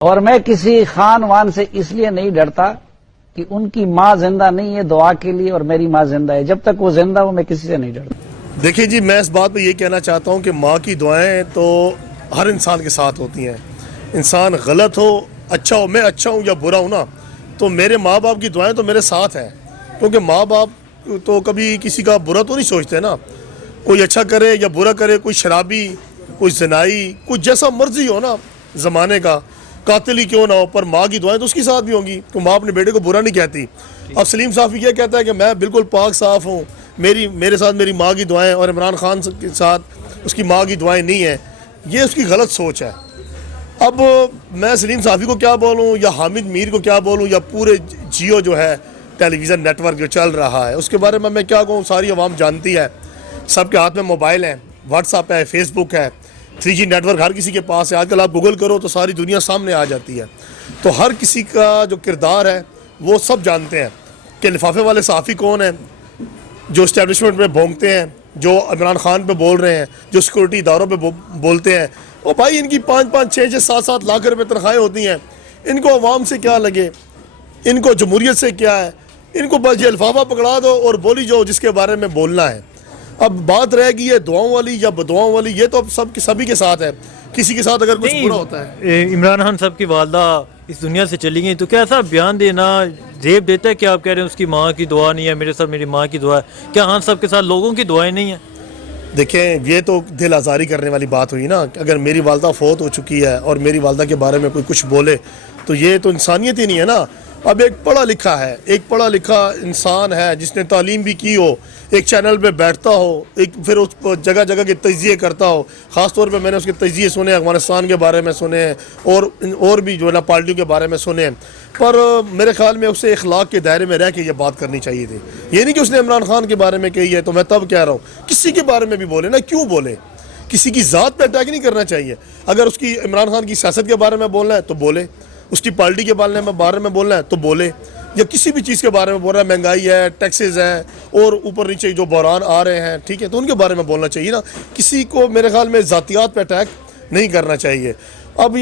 اور میں کسی خان وان سے اس لیے نہیں ڈرتا کہ ان کی ماں زندہ نہیں ہے دعا کے لیے اور میری ماں زندہ ہے. جب تک وہ زندہ ہو میں کسی سے نہیں ڈرتا. دیکھیں جی، میں اس بات پہ یہ کہنا چاہتا ہوں کہ ماں کی دعائیں تو ہر انسان کے ساتھ ہوتی ہیں. انسان غلط ہو، اچھا ہو، میں اچھا ہوں یا برا ہوں نا، تو میرے ماں باپ کی دعائیں تو میرے ساتھ ہیں. کیونکہ ماں باپ تو کبھی کسی کا برا تو نہیں سوچتے نا. کوئی اچھا کرے یا برا کرے، کوئی شرابی، کوئی زنائی، کوئی جیسا مرضی ہو نا زمانے کا، قاتل ہی کیوں نہ ہو، پر ماں کی دعائیں تو اس کی ساتھ بھی ہوں گی. تو ماں اپنے بیٹے کو برا نہیں کہتی. اب سلیم صافی یہ کہتا ہے کہ میں بالکل پاک صاف ہوں، میرے ساتھ میری ماں کی دعائیں، اور عمران خان کے ساتھ اس کی ماں کی دعائیں نہیں ہیں. یہ اس کی غلط سوچ ہے. اب میں سلیم صافی کو کیا بولوں، یا حامد میر کو کیا بولوں، یا پورے جیو جو ہے ٹیلی ویژن نیٹ ورک جو چل رہا ہے اس کے بارے میں کیا کہوں. ساری عوام جانتی ہے، سب کے ہاتھ میں موبائل ہیں، واٹس ایپ ہے، فیس بک ہے، 3G نیٹ ورک ہر کسی کے پاس ہے. آج کل آپ گوگل کرو تو ساری دنیا سامنے آ جاتی ہے. تو ہر کسی کا جو کردار ہے وہ سب جانتے ہیں کہ لفافے والے صحافی کون ہیں، جو اسٹیبلشمنٹ میں بھونکتے ہیں، جو عمران خان پہ بول رہے ہیں، جو سیکورٹی اداروں پہ بولتے ہیں. وہ بھائی ان کی 5-5 6-6 7-7 لاکھ روپے تنخواہیں ہوتی ہیں. ان کو عوام سے کیا لگے، ان کو جمہوریت سے کیا ہے. ان کو بس یہ لفافہ پکڑا دو اور بولی جو جس کے بارے میں بولنا ہے. اب بات رہے گی یہ دعاؤں والی یا بدعاؤں والی، یہ تو اب سبھی کے ساتھ ہے. کسی کے ساتھ اگر کچھ برا ہوتا ہے. عمران خان صاحب کی والدہ اس دنیا سے چلی گئی، تو کیا ایسا بیان دینا زیب دیتا ہے کہ آپ کہہ رہے ہیں اس کی ماں کی دعا نہیں ہے، میرے ساتھ میری ماں کی دعا ہے؟ کیا خان صاحب کے ساتھ لوگوں کی دعائیں نہیں ہیں؟ دیکھیں یہ تو دل آزاری کرنے والی بات ہوئی نا. اگر میری والدہ فوت ہو چکی ہے اور میری والدہ کے بارے میں کوئی کچھ بولے تو یہ تو انسانیت ہی نہیں ہے نا. اب ایک پڑھا لکھا انسان ہے جس نے تعلیم بھی کی ہو، ایک چینل پہ بیٹھتا ہو، پھر اس جگہ جگہ کے تجزیے کرتا ہو. خاص طور پہ میں نے اس کے تجزیے سنے، افغانستان کے بارے میں سنے ہیں، اور بھی جو ہے نا پارٹیوں کے بارے میں سنے ہیں. پر میرے خیال میں اسے اخلاق کے دائرے میں رہ کے یہ بات کرنی چاہیے تھی. یہ نہیں کہ اس نے عمران خان کے بارے میں کہی ہے تو میں تب کہہ رہا ہوں کسی کے بارے میں بھی بولے نا. کیوں بولے؟ کسی کی ذات پہ اٹیک نہیں کرنا چاہیے. اگر اس کی عمران خان کی سیاست کے بارے میں بولنا ہے تو بولے، اس کی پارٹی کے بارے میں بولنا ہے تو بولے، یا کسی بھی چیز کے بارے میں بول رہا ہے، مہنگائی ہے، ٹیکسز ہیں، اور اوپر نیچے جو بحران آ رہے ہیں، ٹھیک ہے، تو ان کے بارے میں بولنا چاہیے نا. کسی کو میرے خیال میں ذاتیات پہ اٹیک نہیں کرنا چاہیے. اب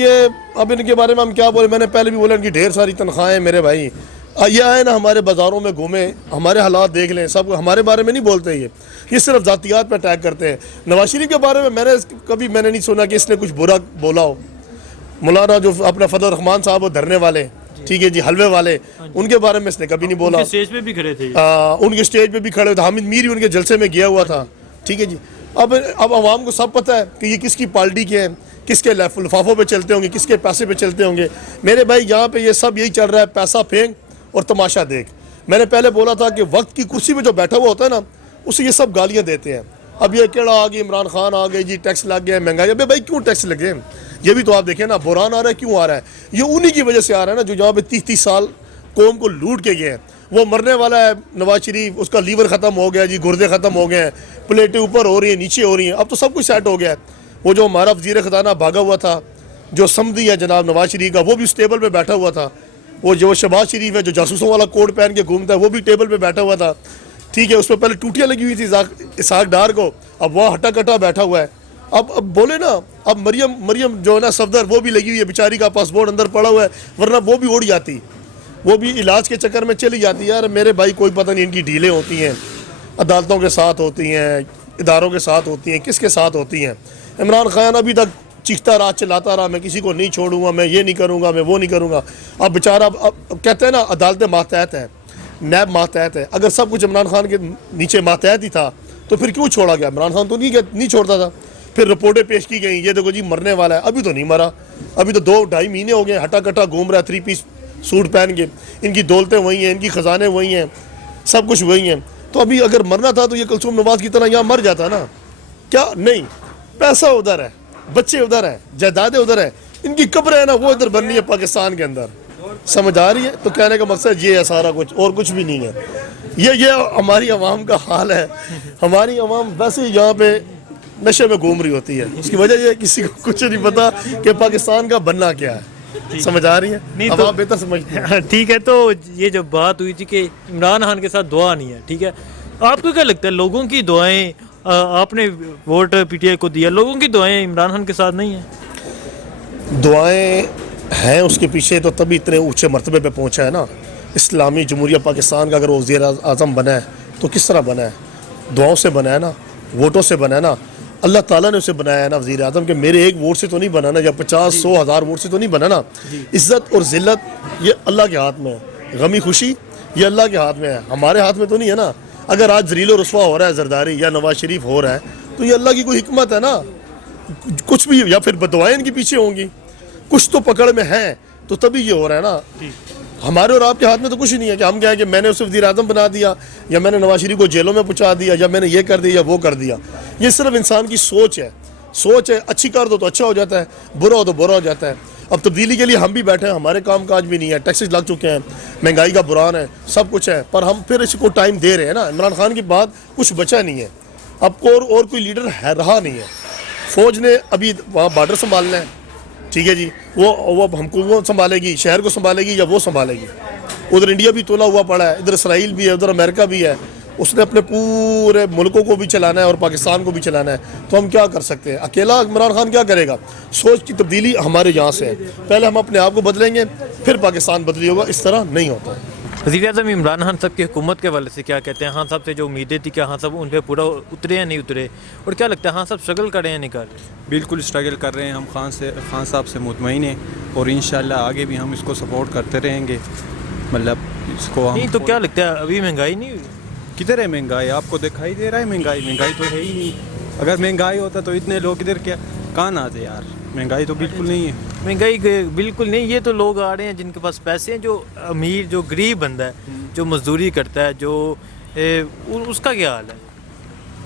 ان کے بارے میں ہم کیا بولے؟ میں نے پہلے بھی بولا ان کی ڈھیر ساری تنخواہیں. میرے بھائی یہ آئے نا ہمارے بازاروں میں گھومیں، ہمارے حالات دیکھ لیں. سب ہمارے بارے میں نہیں بولتے، یہ صرف ذاتیات پہ اٹیک کرتے ہیں. نواز شریف کے بارے میں میں نے نہیں سنا کہ اس نے کچھ برا بولا ہو. مولانا جو اپنا فضل الرحمان صاحب وہ دھرنے والے، ٹھیک ہے جی، حلوے والے، ان کے بارے میں اس نے کبھی نہیں بولا. اسٹیج پہ بھی کھڑے تھے، ان کے اسٹیج پہ بھی کھڑے ہوئے. حامد میر ان کے جلسے میں گیا ہوا تھا، ٹھیک ہے جی. اب عوام کو سب پتہ ہے کہ یہ کس کی پارٹی کے ہیں، کس کے لفافوں پہ چلتے ہوں گے، کس کے پیسے پہ چلتے ہوں گے. میرے بھائی یہاں پہ یہ سب یہی چل رہا ہے، پیسہ پھینک اور تماشا دیکھ. میں نے پہلے بولا تھا کہ وقت کی کرسی پہ جو بیٹھا ہوا ہوتا ہے نا اسے یہ سب گالیاں دیتے ہیں. اب یہ کیڑا آ گئی، عمران خان آ گئے جی، ٹیکس لگ گیا، مہنگائی. ابے بھائی کیوں ٹیکس لگے؟ یہ بھی تو آپ دیکھیں نا، بحران آ رہا ہے، کیوں آ رہا ہے؟ یہ انہی کی وجہ سے آ رہا ہے نا جو جہاں پہ 30 سال قوم کو لوٹ کے گئے ہیں. وہ مرنے والا ہے نواز شریف، اس کا لیور ختم ہو گیا جی، گردے ختم ہو گئے ہیں، پلیٹیں اوپر ہو رہی ہیں، نیچے ہو رہی ہیں. اب تو سب کچھ سیٹ ہو گیا ہے. وہ جو ہمارا وزیر خزانہ بھاگا ہوا تھا، جو سمدھی ہے جناب نواز شریف کا، وہ بھی اس ٹیبل پہ بیٹھا ہوا تھا. وہ جو شہباز شریف ہے جو جاسوسوں والا کوٹ پہن کے گھومتا ہے، وہ بھی ٹیبل پہ بیٹھا ہوا تھا، ٹھیک ہے. اس پہ پہلے ٹوٹیاں لگی ہوئی تھی اسحاق ڈار کو، اب وہ ہٹا کٹا بیٹھا ہوا ہے. اب بولے نا، اب مریم جو ہے نا صفدر، وہ بھی لگی ہوئی ہے بیچاری کا پاسپورٹ اندر پڑا ہوا ہے، ورنہ وہ بھی اڑ جاتی، وہ بھی علاج کے چکر میں چلی جاتی. یار میرے بھائی کوئی پتہ نہیں ان کی ڈھیلیں ہوتی ہیں، عدالتوں کے ساتھ ہوتی ہیں، اداروں کے ساتھ ہوتی ہیں، کس کے ساتھ ہوتی ہیں. عمران خان ابھی تک چیختا رہا، چلاتا رہا، میں کسی کو نہیں چھوڑوں گا، میں یہ نہیں کروں گا، میں وہ نہیں کروں گا. اب بیچارہ اب کہتے ہیں نا عدالتیں ماتحت ہیں، نیب ماتحت ہے. اگر سب کچھ عمران خان کے نیچے ماتحت ہی تھا تو پھر کیوں چھوڑا گیا؟ عمران خان تو نہیں چھوڑتا تھا. پھر رپورٹیں پیش کی گئیں، یہ دیکھو جی مرنے والا ہے. ابھی تو نہیں مرا، ابھی تو 2-2.5 مہینے ہو گئے، ہٹا کٹا گھوم رہا ہے 3 پیس سوٹ پہن کے. ان کی دولتیں وہی ہیں، ان کی خزانے وہی ہیں، سب کچھ وہی ہیں. تو ابھی اگر مرنا تھا تو یہ کلثوم نواز کی طرح یہاں مر جاتا نا. کیا نہیں، پیسہ ادھر ہے، بچے ادھر ہیں، جائیدادیں ادھر ہیں، ان کی قبریں ہیں نا وہ ادھر بننی ہے پاکستان کے اندر. سمجھ آ رہی ہے؟ تو کہنے کا مقصد یہ ہے سارا کچھ، اور کچھ بھی نہیں ہے. یہ ہماری عوام کا حال ہے. ہماری عوام ویسے یہاں پہ نشے میں گھوم رہی ہوتی ہے. اس کی وجہ یہ کسی کو کچھ نہیں پتا کہ پاکستان کا بننا کیا ہے. سمجھ آ رہی ہے؟ اب آپ بہتر سمجھتے ہیں. ٹھیک ہے، تو یہ جو بات ہوئی تھی کہ عمران خان کے ساتھ دعا نہیں ہے، ٹھیک ہے، آپ کو کیا لگتا ہے لوگوں کی دعائیں، آپ نے ووٹ پی ٹی آئی کو دیا، لوگوں کی دعائیں عمران خان کے ساتھ نہیں ہیں؟ دعائیں ہیں اس کے پیچھے تو تبھی اتنے اونچے مرتبے پہ پہنچا ہے نا. اسلامی جمہوریہ پاکستان کا اگر وہ وزیر اعظم بنا ہے تو کس طرح بنا ہے؟ دعاؤں سے بنا ہے نا, ووٹوں سے بنا ہے نا. اللہ تعالیٰ نے اسے بنایا ہے نا وزیر اعظم, کہ میرے ایک ووٹ سے تو نہیں بنا نا, یا 50-100,000 ووٹ سے تو نہیں بنا نا. عزت اور ذلت یہ اللہ کے ہاتھ میں ہے, غمی خوشی یہ اللہ کے ہاتھ میں ہے, ہمارے ہاتھ میں تو نہیں ہے نا. اگر آج ذلیل و رسوا ہو رہا ہے زرداری یا نواز شریف ہو رہا ہے تو یہ اللہ کی کوئی حکمت ہے نا. کچھ بھی, یا پھر بدوائیں ان کے پیچھے ہوں گی, کچھ تو پکڑ میں ہیں تو تبھی یہ ہو رہا ہے نا. ہمارے اور آپ کے ہاتھ میں تو کچھ نہیں ہے کہ ہم کہیں کہ میں نے اسے وزیر اعظم بنا دیا, یا میں نے نواز شریف کو جیلوں میں پہنچا دیا, یا میں نے یہ کر دیا یا وہ کر دیا. یہ صرف انسان کی سوچ ہے, سوچ ہے. اچھی کر دو تو اچھا ہو جاتا ہے, برا ہو تو برا ہو جاتا ہے. اب تبدیلی کے لیے ہم بھی بیٹھے ہیں, ہمارے کام کاج بھی نہیں ہے, ٹیکسز لگ چکے ہیں, مہنگائی کا بحران ہے, سب کچھ ہے, پر ہم پھر اس کو ٹائم دے رہے ہیں نا. عمران خان کی بات کچھ بچا نہیں ہے, اب اور کوئی لیڈر ہے رہا نہیں ہے. فوج نے ابھی وہاں بارڈر سنبھالنا ہے, ٹھیک ہے جی, وہ ہم کو وہ سنبھالے گی, شہر کو سنبھالے گی یا وہ سنبھالے گی. ادھر انڈیا بھی تولا ہوا پڑا ہے, ادھر اسرائیل بھی ہے, ادھر امریکہ بھی ہے. اس نے اپنے پورے ملکوں کو بھی چلانا ہے اور پاکستان کو بھی چلانا ہے. تو ہم کیا کر سکتے ہیں؟ اکیلا عمران خان کیا کرے گا؟ سوچ کی تبدیلی ہمارے یہاں سے ہے. پہلے ہم اپنے آپ کو بدلیں گے پھر پاکستان بدلی ہوگا, اس طرح نہیں ہوتا. وزیر اعظم عمران خان صاحب کی حکومت کے حوالے سے کیا کہتے ہیں؟ خان صاحب سے جو امیدیں تھی, کیا خان صاحب ان پہ پورا اترے یا نہیں اترے, اور کیا لگتا ہے خان صاحب اسٹرگل کر رہے ہیں یا نہیں کر رہے؟ بالکل اسٹرگل کر رہے ہیں. ہم خان صاحب سے مطمئن ہیں اور انشاءاللہ آگے بھی ہم اس کو سپورٹ کرتے رہیں گے. مطلب اس کو نہیں تو کیا لگتا ہے ابھی مہنگائی نہیں ہوئی؟ کدھر ہے مہنگائی؟ آپ کو دکھائی دے رہا ہے مہنگائی تو ہے ہی نہیں. اگر مہنگائی ہوتا تو اتنے لوگ ادھر کہاں آتے یار. مہنگائی تو بالکل نہیں ہے. مہنگائی بالکل نہیں. یہ تو لوگ آ رہے ہیں جن کے پاس پیسے ہیں, جو امیر جو غریب بندہ ہے جو مزدوری کرتا ہے, جو اس کا کیا حال ہے؟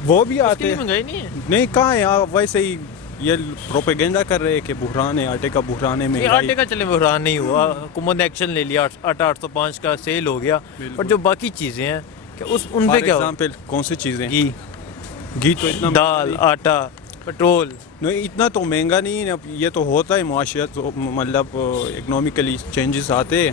وہ بھی آتے ہیں. مہنگائی نہیں ہے. نہیں کہاں ہے, ویسے ہی یہ پروپیگنڈا کر رہے ہیں کہ بحران ہے, آٹے کا بحران ہے. مہنگائی آٹے کا چلے بحران نہیں ہوا, حکومت نے ایکشن لے لیا, آٹا 805 کا سیل ہو گیا, اور جو باقی چیزیں ہیں کہ ان پہ کیا ایگزامپل کون سی چیزیں؟ گھی تو اتنا دال, آٹا, پیٹرول. نہیں اتنا تو مہنگا نہیں ہے. یہ تو ہوتا ہے معاشیت, مطلب اکنامکلی چینجز آتے ہیں,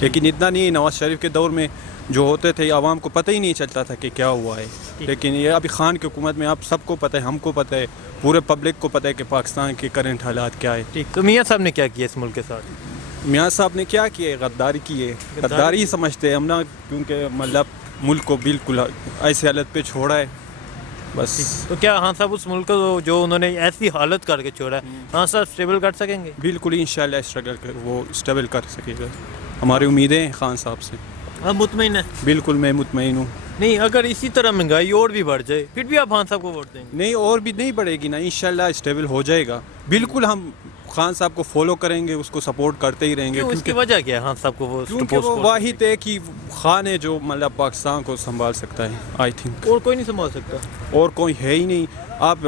لیکن اتنا نہیں ہے. نواز شریف کے دور میں جو ہوتے تھے عوام کو پتہ ہی نہیں چلتا تھا کہ کیا ہوا ہے. لیکن یہ ابھی خان کی حکومت میں آپ سب کو پتہ ہے, ہم کو پتہ ہے, پورے پبلک کو پتہ ہے کہ پاکستان کے کرنٹ حالات کیا ہے. ٹھیک, تو میاں صاحب نے کیا کیا اس ملک کے ساتھ؟ میاں صاحب نے کیا کیا ہے؟ غداری کی ہے. غداری ہی سمجھتے ہیں ہم نا, کیونکہ مطلب ملک کو بالکل ایسی حالت پہ چھوڑا ہے بس. تو کیا خان صاحب اس ملک کو جو انہوں نے ایسی حالت کر کے چھوڑا ہے, خان صاحب اسٹیبل کر سکیں گے؟ بالکل انشاءاللہ اسٹرگل کر وہ اسٹیبل کر سکے گا. ہماری امیدیں ہیں خان صاحب سے. آپ مطمئن ہیں؟ بالکل میں مطمئن ہوں. نہیں, اگر اسی طرح مہنگائی اور بھی بڑھ جائے پھر بھی آپ خان صاحب کو ووٹ دیں گے؟ نہیں, اور بھی نہیں بڑھے گی نا, انشاءاللہ اسٹیبل ہو جائے گا. بالکل ہم خان صاحب کو فالو کریں گے, اس کو سپورٹ کرتے ہی رہیں گے. اس کی وجہ کیا ہے خان صاحب کو وہ کیونکہ وہ واحد ہے کہ خان ہے جو مطلب پاکستان کو سنبھال سکتا ہے. آئی تھنک اور کوئی نہیں سنبھال سکتا, اور کوئی ہے ہی نہیں. آپ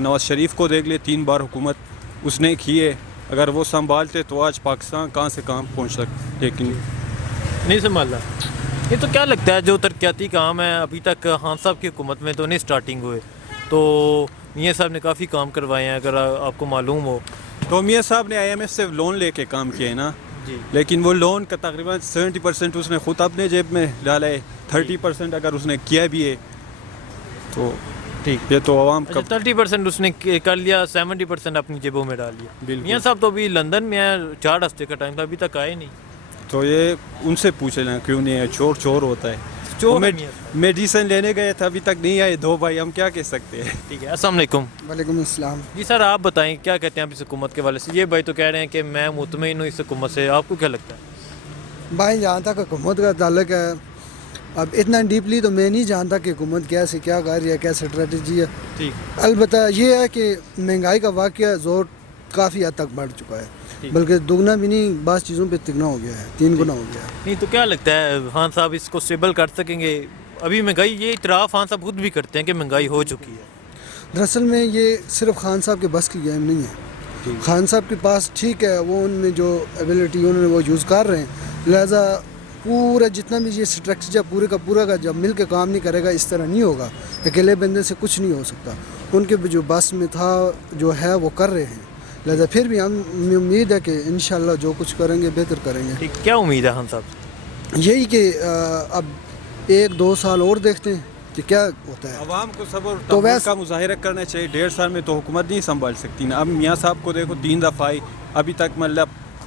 نواز شریف کو دیکھ لیں, 3 بار حکومت اس نے کی ہے. اگر وہ سنبھالتے تو آج پاکستان کہاں سے کہاں پہنچ سکتا, لیکن نہیں سنبھالا. یہ تو کیا لگتا ہے جو ترقیاتی کام ہے ابھی تک خان صاحب کی حکومت میں تو نہیں سٹارٹنگ ہوئے, تو میاں صاحب نے کافی کام کروائے ہیں اگر آپ کو معلوم ہو تو. میاں صاحب نے IMF سے لون لے کے کام کیا ہے نا, لیکن وہ لون کا تقریباً 70% اس نے خود اپنے جیب میں ڈالا ہے. 30% اگر اس نے کیا بھی ہے تو ٹھیک, یہ تو عوام کا 30% اس نے کر لیا, 70% اپنی جیبوں میں ڈال لیا. میاں صاحب تو ابھی لندن میں ہیں, 4 ہفتے کا ٹائم تھا, ابھی تک آئے نہیں. تو یہ ان سے پوچھ لینا کیوں نہیں ہے. چور ہوتا ہے. میڈیسن لینے گئے تھے, ابھی تک نہیں آئے 2 بھائی, ہم کیا کہہ سکتے ہیں. ٹھیک ہے, السلام علیکم. وعلیکم السلام. جی سر, آپ بتائیں کیا کہتے ہیں آپ اس حکومت کے والے سے؟ یہ بھائی تو کہہ رہے ہیں کہ میں مطمئن ہوں اس حکومت سے, آپ کو کیا لگتا ہے؟ بھائی جہاں تک حکومت کا تعلق ہے, اب اتنا ڈیپلی تو میں نہیں جانتا کہ حکومت کیسے کیا کر رہی ہے, کیا اسٹریٹجی ہے. ٹھیک, البتہ یہ ہے کہ مہنگائی کا واقعہ زور کافی حد تک بڑھ چکا ہے, بلکہ دگنا بھی نہیں, بعض چیزوں پہ تگنا ہو گیا ہے, 3 گنا ہو گیا ہے. نہیں تو کیا لگتا ہے خان صاحب اس کو اسٹیبل کر سکیں گے؟ ابھی مہنگائی, یہ اعتراف خان صاحب خود بھی کرتے ہیں کہ مہنگائی ہو چکی ہے. دراصل میں یہ صرف خان صاحب کے بس کی گیم نہیں ہے. خان صاحب کے پاس ٹھیک ہے وہ ان میں جو ایبلٹی انہوں نے وہ یوز کر رہے ہیں, لہٰذا پورا جتنا بھی یہ اسٹرکچر پورے کا پورا کا جب مل کے کام نہیں کرے گا اس طرح نہیں ہوگا. اکیلے بندے سے کچھ نہیں ہو سکتا. ان کے جو بس میں تھا جو ہے وہ کر رہے ہیں, لہٰذا پھر بھی ہم امید ہے کہ انشاءاللہ جو کچھ کریں گے بہتر کریں گے. کیا امید ہے خان صاحب؟ یہی کہ اب 1-2 سال اور دیکھتے ہیں کہ کیا ہوتا ہے. عوام کو صبر کا مظاہرہ کرنا چاہیے. 1.5 سال میں تو حکومت نہیں سنبھال سکتی نا. اب میاں صاحب کو دیکھو 3 دفعہ ابھی تک مطلب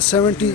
70